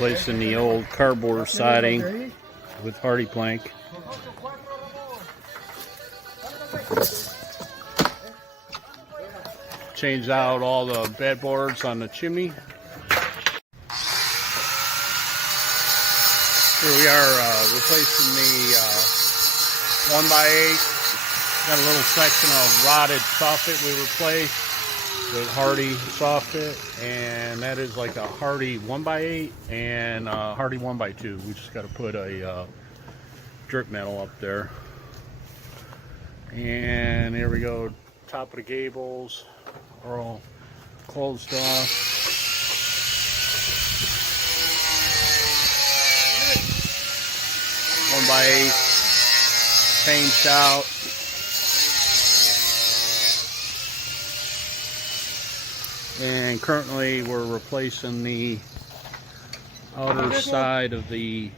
Replacing the old cardboard siding with Hardie plank. Changed out all the bed boards on the chimney. Here we are replacing the 1x8. Got a little section of rotted soffit we replaced with Hardie Soffit, and that is like a Hardie 1x8 and a Hardie 1x2. We just got to put a drip metal up there. And here we go. Top of the gables are all closed off. One by 8 changed out. And currently we're replacing the outer side of the